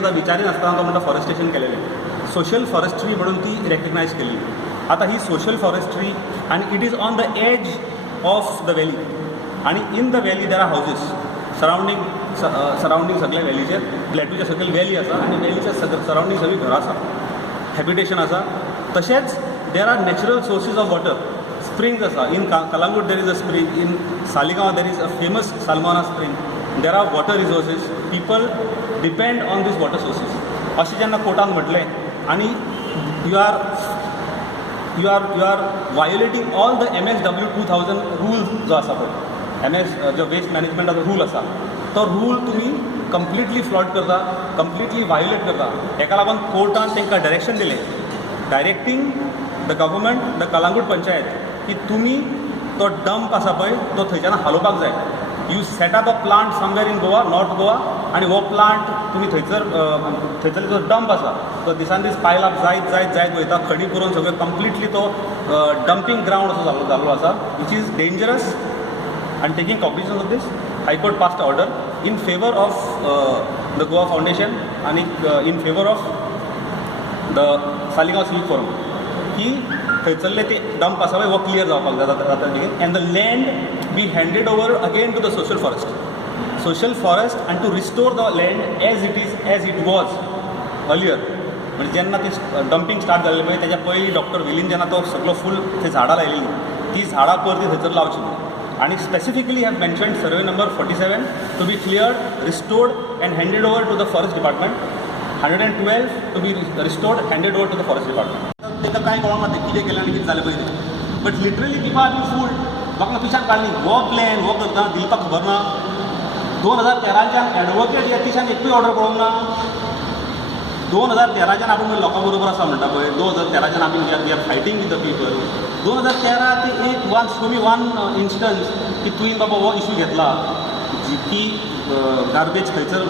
सुद्धा विचारी नासतना तो म्हणटा फॉरेस्टेशन केलेलें. सोशल फॉरेस्ट्री म्हणून ती रेकग्नायज केली. आता ही सोशल फॉरेस्ट्री आनी it is on the edge of the valley आनी in the valley there are houses surrounding सगळे वॅलीचे प्लॅटूचे सकयल वॅली आसा आनी वॅलीच्या सरावंडींग सगळीं घरां आसा, हॅबिटेशन आसा. तशेंच there are natural sources of water, springs आसा. In Calangute there is a spring, in Saligao there is a famous Salmona spring. There are water resources, people depend on this water sources. अशें जेन्ना कोर्टान म्हटलें आनी you are violating all the MSW 2000 rule जो आसा पळय, जो वेस्ट मॅनेजमेंटाचो रूल आसा तो रूल तुमी कंप्लिटली फ्लॉट करता, कंप्लिटली वायोलेट करता. हेका लागून कोर्टान तांकां डायरेक्शन दिलें, directing the government, the Calangute panchayat, की तुमी तो डंप आसा पळय तो थंयच्यान हालोवपाक जाय. You set up a plant somewhere in Goa, north Goa, आनी हो प्लांट तुमी थंयसरलो जो डंप आसा तो दिसान दीस पायल अप जायत वयता, खडी करून सगळें कंप्लिटली तो डंपींग ग्रावंड असो जाल्लो आसा, which is dangerous. And taking cognizance of this, High Court passed an order in favor of the Goa Foundation and in favor of the Saligaon Civic Forum की थंयसरले ते डंप आसा पळय वो clear जावपाक जाता and the land be handed over again to the social forest and to restore the land as it was earlier. म्हणजे जेन्ना ती डंपिंग स्टार्ट जाल्लें पळय तेच्या पयलीं डॉक्टर विलीन जेन्ना तो सगळो फूल थंय झाडां लायिल्लीं ती झाडां परती थंयसर लावची. And specifically have mentioned survey number 47 to be cleared, restored and handed over to the forest department. 112 to be restored, handed over to the forest department. तेका काय कळना ते कितें केलें आनी कितें जालें पळय. But literally people are been fooled. म्हाका पिशान काडली हो प्लॅन हो करता दिवपाक खबर ना. 2013च्यान एडवोकेट ह्या पिशान एकूय ऑर्डर पळोवंक ना. 2013च्यान आपूण लोकां बरोबर आसा म्हणटा पळय, 2013च्यान आमी we are fighting with the people. 2013 ते एक वन इन्स्टन्स की तुवें बाबा हो इशू घेतला की गार्बेज खंयसर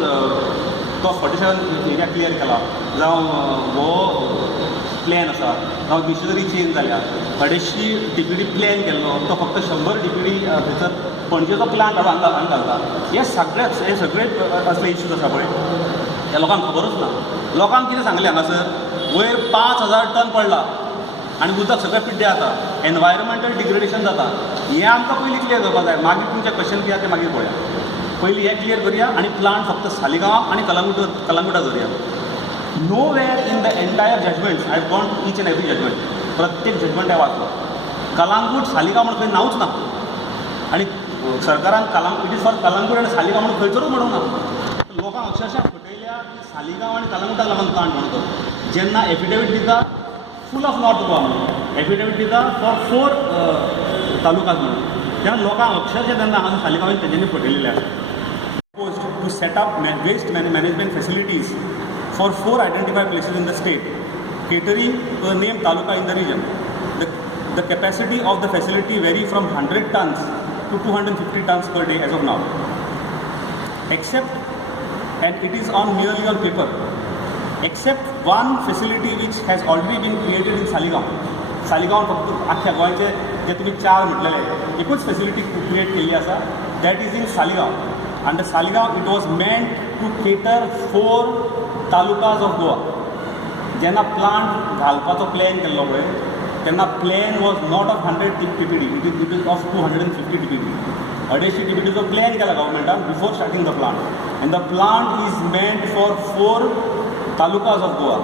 तो 47 एरिया क्लियर केला, जावं हो प्लॅन आसा, जावं मिशनरी चेंज जाल्या, 250 DPD प्लॅन केल्लो तो फक्त 100 DPD थंयसर पणजेचो प्लांट हांगा घालता. हे सगळे असले इश्यूज आसा पळय हे लोकांक खबरूच ना. लोकांक कितें सांगलें हांगासर वयर 5000 टन पडला आनी उदक सगळें पिड्डें जाता, एनवायरमेंटल डिग्रेडेशन जाता. हें आमकां पयलीं क्लियर करपाक जाय, मागीर तुमचें क्वेश्चन कितें तें मागीर पळया. पयलीं हें क्लियर करया आनी प्लांट फक्त सालिगांव आनी कलंगुटा धरया. Nowhere in the entire judgments I have gone each and every judgment, प्रत्येक जजमेंट हांवें वाचलो. कलंगूट सालिगांव म्हणून खंय नांवच ना आनी सरकारान इट इज फॉर कलंगूट आनी सालिगांव म्हणून खंयसरूच म्हणूंक ना. लोकांक अक्षरशः फटयल्या की सालिगांव आनी कलंगुटाक लागून कांड म्हणतो. जेन्ना एफिडेवीट दिता फूल ऑफ नॉर्थ गोवा म्हणून एफिडेवीट दिता फॉर 4 तालुकाज म्हणून, तेन्ना लोकांक अक्षरशः तेन्ना हांगा सालिगांवान तेंच्यांनी फटयलेले आसा. To set up waste management facilities for 4 identified places in the state catering to the named taluka in the region. The capacity of the facility vary from 100 tons to 250 tons per day as of now. Except, and it is merely on paper, except one facility which has already been created in Saligaon. Saligaon फक्त आख्या गोंयचे जे तुमी 4 म्हटलेले एकूच facility create केल्ली आसा, that is in Saligao. And the Saligaon it was meant to cater 4 talukas of Goa. जेन्ना प्लांट घालपाचो प्लॅन केल्लो पळय तेन्ना plan was not of 100 DPD, it is of 250 DPD. 250 DPDचो प्लॅन केला गव्हर्मेंटान before starting the plant, and the plant is meant for 4 talukas of Goa.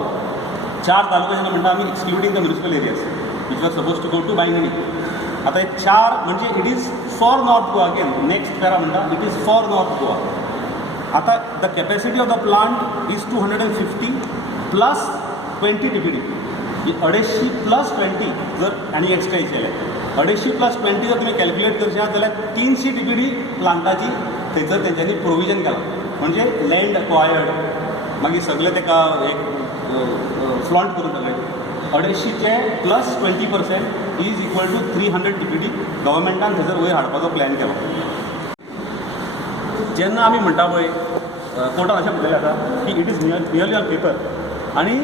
4 taluka जेन्ना म्हणटा आमी excluding the municipal areas which were suppose to go to Bainguinim. आता हे 4 म्हणजे it is for north Goa. Again next para म्हणटा it is for north Goa. आता the capacity of the plant is 250 plus 20 DPD. 250 plus 20 जर आनी एक्स्ट्रा केले 250 plus 20 जर तुमी कॅल्क्युलेट करशात जाल्यार 300 DPD प्लांटाची थंयसर तेंच्यांनी प्रोविजन केलां. म्हणजे लँड एक्वायर्ड मागीर सगळें तेका एक फ्लॉंट करून सगळें 250चे plus 20% is equal to 300 DPD गव्हर्मेंटान थंयसर वयर हाडपाचो प्लॅन केलो. जेन्ना आमी म्हणटा पळय कोर्टान अशें म्हणलेलें आसा की it is nearly on paper आनी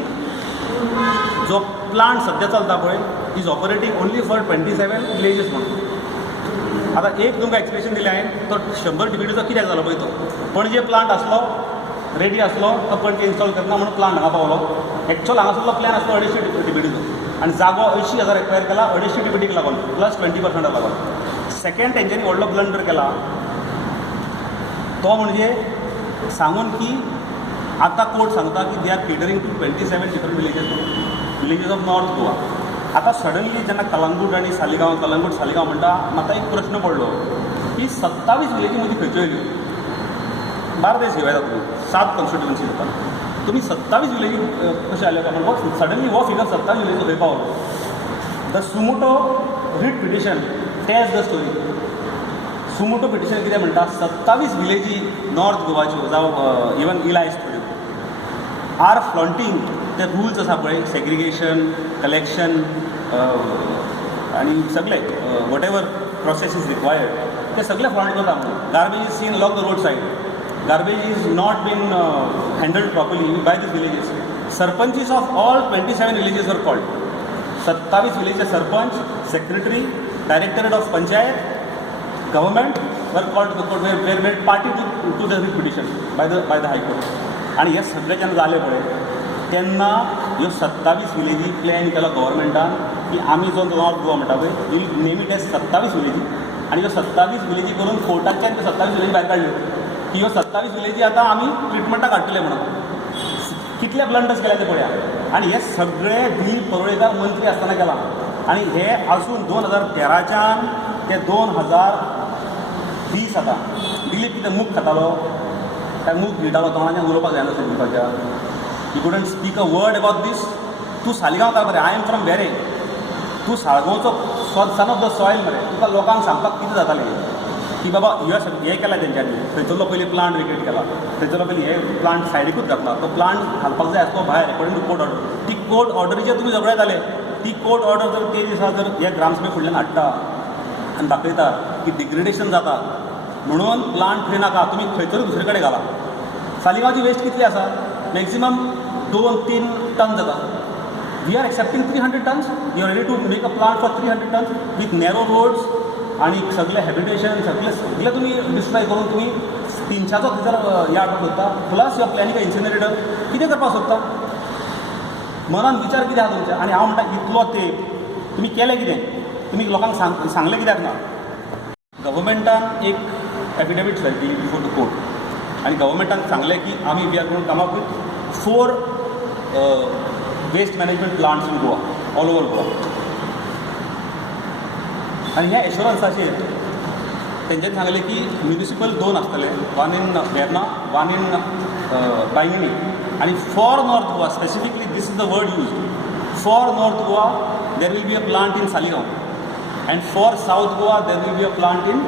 जो प्लांट सध्या चलता पळय is operating only for 27 villages म्हणून. आतां एक तुमकां एक्सप्लेनेशन दिलें हांवें तो 100 DPDचो कित्याक जालो पळय तो. पणजे प्लांट आसलो रेडी आसलो तो पणजे इन्स्टॉल करना म्हणून प्लान हांगा पावलो. एक्चुअल हांगासरलो प्लॅन आसलो 250 TBDचो आनी जागो 80,000 एक्वायर केला 250 TBDक लागून प्लस 20% लागून. सेकंड तेंच्यांनी व्हडलो ब्लंडर केला तो म्हणजे सांगून की आतां कोर्ट सांगता की they are catering to 27 different villages of North Goa. आतां सडनली जेन्ना कलंगूट आनी कलंगूट सालिगांव म्हणटा म्हाका एक प्रश्न पडलो की 27 विलेजी मदीं खंयच्यो येयल्यो. बार्देस घेवं येता तुमी 7 कॉन्स्टिट्युएन्सी जाता तुमी 27 विलेजी कशें जाल्यो काय म्हणून सडनली हो फिगर 27 विलेजीचो खंय पावलो. The suo moto writ petition tells the story. Suo moto petition कितें म्हणटा 27 विलेजी नॉर्थ गोवाच्यो जावं इवन इलायस थोड्यो आर फ्लॉन्टींग ते रूल्स आसा पळय सेग्रिगेशन कलेक्शन आनी सगळे what ever process is required ते सगळे फ्लॉन्ट करता म्हणून. Garbage is seen along the road said. Garbage is not been handled properly by these villages. Sarpanches of all 27 villages were called. 27 villages sarpanch, secretary, directorate of panchayat, government were called to the court where made party to the petition by the high court. आणि हे सगळे जेन्ना जालें पळय तेन्ना ह्यो 27 विलेजी plan केलो गव्हर्मेंटान की आमी जो नॉर्थ गोवा म्हणटा पळय वील नेम इट एज 27 विलेजी आनी ह्यो 27 विलेजी करून कोर्टाच्यान त्यो 27 विलेजी भायर काडल्यो की ह्यो 27 विलेजी आतां आमी ट्रिटमेंटाक हाडटले म्हणून. कितले ब्लंडर्स केले ते पळया. आनी हे सगळे दिलीप परोळेकार मंत्री आसतना केला आनी हे आजून 2013च्यान ते 2020 आतां दिलीप कितें मूग खातालो त्या मूग भिटालो तोंडाच्यान उलोवपाक जायनासलें दिलीपाच्या. You couldn't speak a word about this. तूं सालिगांवकार मरे आय एम फ्रॉम वेरे. तूं साळगांवचो सन ऑफ द सॉयल मरे. तुका लोकांक सांगपाक कितें जातालें की बाबा हे केला तेंच्यांनी थंयसरलो पयलीं प्लांट वेकेट केला थंयसरलो पयलीं हे प्लांट सायडीकूच घातला तो प्लांट घालपाक जाय आसलो भायर अकॉर्डिंग टू कोर्ट ऑर्डर. ती कोर्ट ऑर्डरीचेर तुमी झगडे जाले. ती कोर्ट ऑर्डर जर ते दिसा जर हे ग्रामसभे फुडल्यान हाडटा आनी दाखयता की डिग्रेडेशन जाता म्हणून प्लांट थंय नाका तुमी खंयतरी दुसरे कडेन घाला. सालिगांवची वेस्ट कितली आसा मॅक्झिमम 2-3 टन जाता. We are accepting 300 tons. You are ready to make a plant for 300 tons with narrow roads आणि सगळे हॅबिटेशन सगळे तुम्ही डिस्ट्रॉय करून तुम्ही 300चो थंयसर यार्ड सोदता प्लस युअर प्लॅनिंग इन्सिनरेटर कितें करपाक सोदता. मनान विचार कितें आसा तुमचे. आनी हांव म्हणटा इतलो तेंप तुमी केलें कितें तुमी लोकांक सांगलें कित्याक ना. गव्हर्मेंटान एक एफिडेवीट फायल केली बिफोर द कोर्ट आनी गव्हर्मेंटान सांगलें की आमी we are going to come up with 4 waste management plants in Goa all over Goa. आनी ह्या एश्युरन्साचेर तेंच्यांनी सांगलें की म्युनिसिपल 2 आसतले one in Verna one in Bainguinim आनी for north Goa specifically this is the word use for north Goa there will be a plant in Saligao and for south Goa there will be a plant in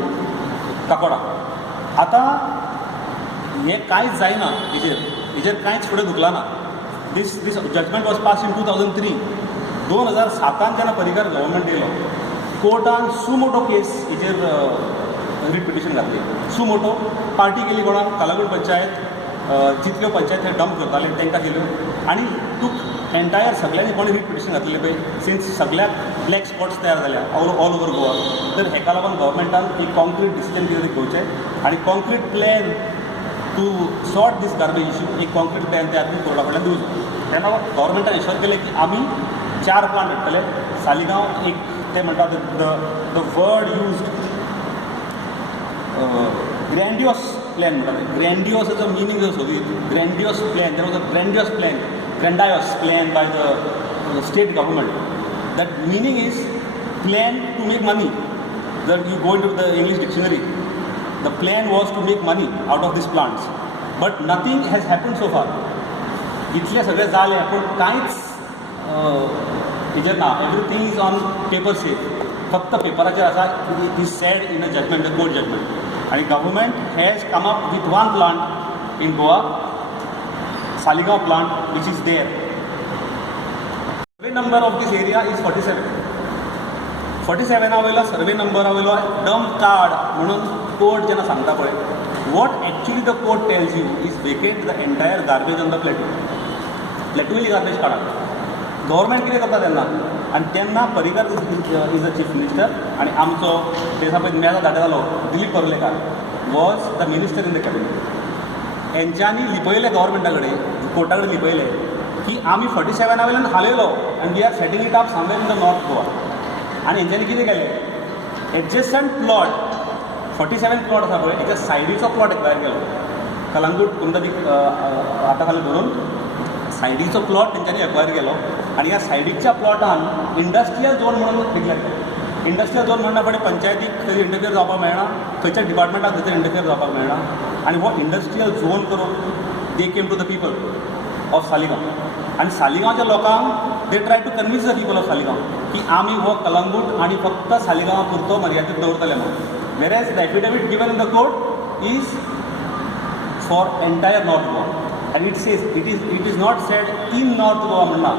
Kakoda. आतां हें कांयच जायना हेजेर कांयच फुडें धुकला ना. This judgment was pass in 2003. 2007 जेन्ना परिकार गव्हर्मेंट येयलो कोर्टान सुमोटो केस हेजेर रीट पिटिशन घातली. सुमोटो पार्टी केली कोणाक कलंगूट पंचायत जितल्यो पंचायत हे डंप करताले तांकां केल्यो आनी तूं एंटायर सगळ्यांनी कोणी रीट पिटिशन घातलेलें पळय सिन्स सगळ्याक ब्लॅक स्पॉट्स तयार जाल्या ऑल ओवर गोवा. तर हेका लागून गव्हर्मेंटान एक कॉन्क्रीट डिसिजन कितें घेवचें आनी concrete plan to sort this garbage issue एक कॉन्क्रीट प्लॅन तयार करून कोर्टा कडल्यान दिवचो. तेन्ना गव्हर्मेंटान एश्योर केलें की आमी 4 प्लांट हाडटले. सालिगांव एक ते म्हणटा the word used grandiose plan म्हणटा. ग्रँडियसाचो मिनींग जो सगळी grandiose plan there was a grandiose plan grandiose plan by the state government. That meaning is plan to make money. जर you go into the English dictionary the plan was to make money out of these plants but nothing has happened so far. इतलें सगळें जालें पूण कांयच हेजेर ना. Everything is on paper safe. फक्त पेपराचेर आसा it is said in a judgement court judgement आनी government has come up with 1 plant in Goa Saligao plant which is there. Survey number of this area is 47. 47 वयलो सर्वे नंबरा वयलो डंप कार्ड म्हणून court जेन्ना सांगता पळय what actually the court tells you is vacate the entire garbage on the प्लेटू garbage काडा. Government कितें करता तेन्ना आनी तेन्ना परिकार इज द चीफ मिनिस्टर आनी आमचो ते दिसा पळय मेळा धाडटालो Dilip Parulekar was the minister in the cabinet. हेंच्यांनी लिपयले गव्हर्मेंटा कडेन, कोर्टा कडेन लिपयले की आमी 47 वयल्यान हालयलो आनी we are setting it up somewhere in the North Goa. आनी हेंच्यांनी कितें केलें, एडजस्टंट प्लॉट 47 प्लॉट आसा पळय हेच्या सायडीचो प्लॉट एक्वायर केलो. कलंगूट कुंडली हाता खाली धरून सायडीचो प्लॉट तेंच्यांनी एक्वायर केलो आनी ह्या सायडीच्या प्लॉटान इंडस्ट्रियल झोन म्हणून दिल्यात. इंडस्ट्रियल झोन म्हणना फुडें पंचायतीक थंय इंटरफियर जावपाक मेळना, खंयच्या डिपार्टमेंटाक थंय इंटरफियर जावपाक मेळना. आनी हो इंडस्ट्रियल झोन करून they came to the people of Saligao. आनी सालिगांवच्या लोकांक they try to convince the people of Saligao की आमी हो कलंगूट आनी फक्त सालिगांवा पुरतो मर्यादीत दवरतले म्हणून. whereas the affidavit given in the court is for entire North Goa, and it says it is not said in North Goa म्हणना,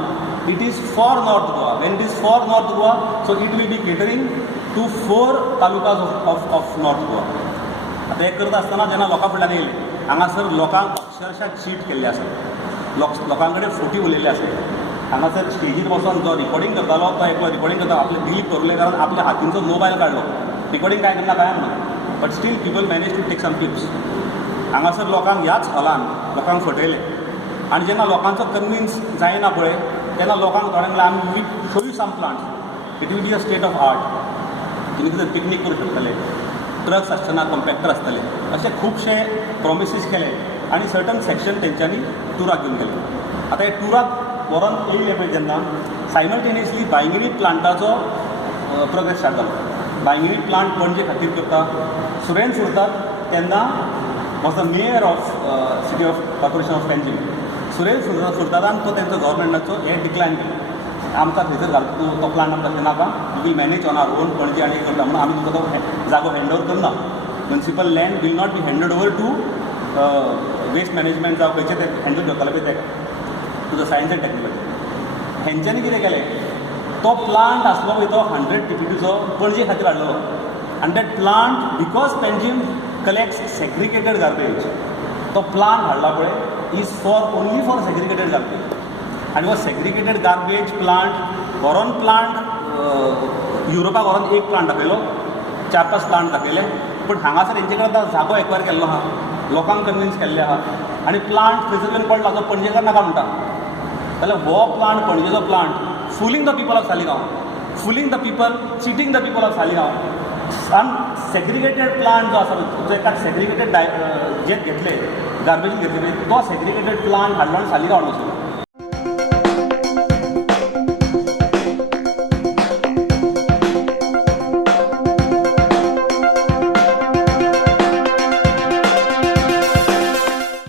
it is for North Goa. When it is for North Goa, so it will be catering to 4 talukas of North Goa. आता हे करता आसतना जेन्ना लोकां फुडल्यान येयले हांगासर लोकांक अक्षरशः चीट केल्ले आसा, लोकां कडेन फोटी उलयल्ले आसा. हांगासर स्टेजीर बसून जो रिकॉर्डिंग करतालो तो एकलो रिकॉर्डिंग करता आपले दिलीप करुलेकारान आपल्या हातींचो मोबायल काडलो, रिकॉर्डिंग काय करना काय ना, but still people manage to take some clips. हांगासर लोकांक ह्याच हॉलान लोकांक फटयले आनी जेन्ना लोकांचो कन्विन्स जायना पळय तेन्ना लोकांक थोड्यांक म्हणलें आमी will show you some plants, it will be a state of art. तुमी कितें पिकनीक करूं शकतले, ट्रक्स आसतना कॉम्पॅक्टर आसतले, अशे खुबशे प्रॉमिसीस केले आनी सर्टन सेक्शन तेंच्यांनी टुराक घेवन गेले. आतां हे टुराक व्हरोन येयले पळय जेन्ना सायमल्टेनियसली बांयगिणी प्लांटाचो प्रोजेक्ट स्टार्ट जालो. बांयगिणी प्लांट पणजे खातीर करता सुरेंद्र सुरतात तेन्ना was the mayor of city of corporation of Panjim. Surendra सुरतादान तो तेंचो गव्हर्मेंटाचो हे डिक्लायन केलो, आमकां थंयसर घालता तो प्लांट आमकां नाका, we will manage on our own Panaji आनी करता म्हणून आमी तुमकां तो जागो हँड ओवर करना. Municipal land will not be handed over to waste management जावं खंयचे ते हँडल करताले पळय तेका to the science and technology. हेंच्यांनी कितें केलें, तो प्लांट आसलो पळय तो 100 TPPचो पणजे खातीर हाडलो. आनी that plant because Panjim collects segregated garbage, तो प्लांट हाडला पळय is only for segregated garbage. आनी हो सेग्रिगेटेड गार्बेज प्लांट व्हरोन युरोपाक व्हरोन एक प्लांट दाखयलो, 4-5 प्लांट दाखयले, पूण हांगासर हेंचे कडेन जागो एक्वायर केल्लो आहा, लोकांक कन्विन्स केल्ले आहा आनी प्लांट थंयसर कडेन पडला जो पणजेकार नाका म्हणटा. जाल्यार हो प्लांट पणजेचो plant fooling the people of Saligao, fooling the people, cheating the people of Saligao. आनी सेग्रिगेटेड प्लांट जो आसा जो एका सेग्रिगेटेड जे घेतले गार्बेज घेतले तो सेग्रिगेटेड प्लांट हाडलो आनी सालिगांव हाडलो.